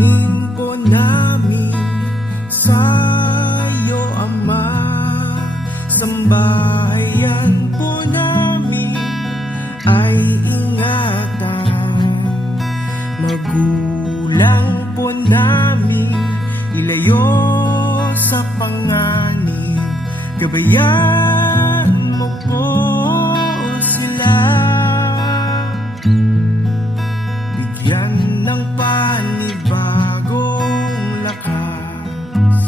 Dalangin po namin sa'yo, Ama. Sambahayan po namin ay ingatan. Magulang po namin ilayo sa panganib. Gabayan mo po sila. Bigyan ng panibagong lakas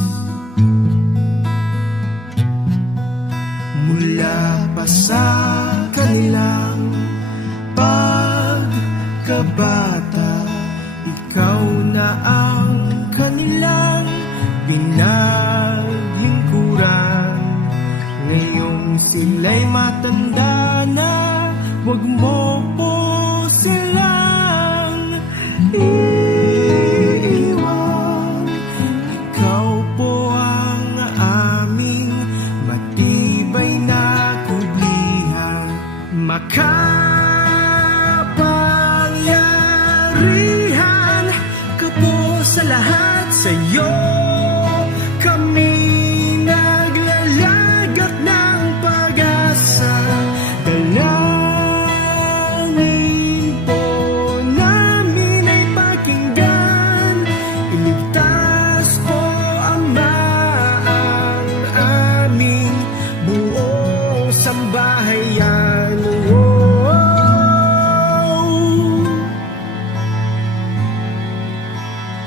mula pa sa kanilang pagkabata. Ikaw na ang kanilang binaglingkuran. Ngayong sila'y matanda na, huwag mo po silang iiwan. Ikaw po ang aming matibay na tuglihan. Makapangyarihan ka po sa lahat, sa'yo kami naglalagak ng pag-asa. Dalangin po namin ay pakinggan. Iligtas po, Ama, ang aming buong sambahayan.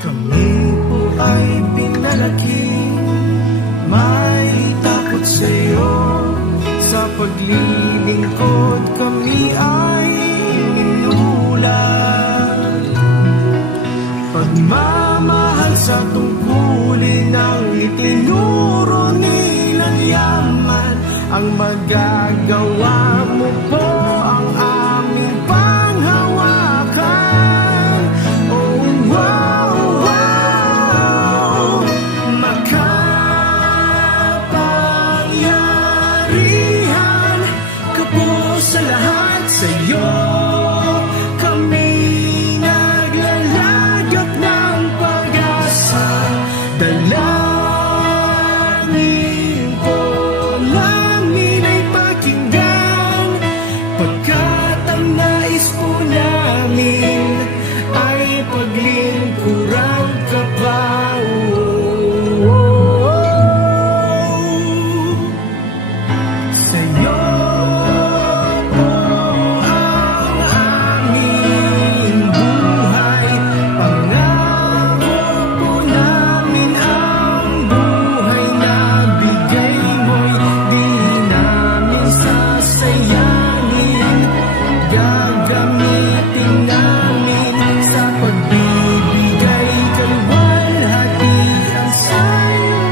Kami po ay pinalaki, may takot sa'yo. Sa paglilingkod kami ay inulan. Pagmamahal sa tungkulin ang itinuro nilang yaman. Ang magagawa mo po ang aming panghawakan. Oh, wow, wow. Makapangyarihan ka po sa lahat, sa'yo kami naglalagak ng pag-asa. Dalangin po namin ay pakinggan, pagkat ang nais po namin ay paglingkuran ka pa. Sa'yo po ang aming buhay. Pangako po namin ang buhay na bigay mo'y di namin sasayangin. Gagamitin namin sa pagbibigay kalwalhati ang sa'yo.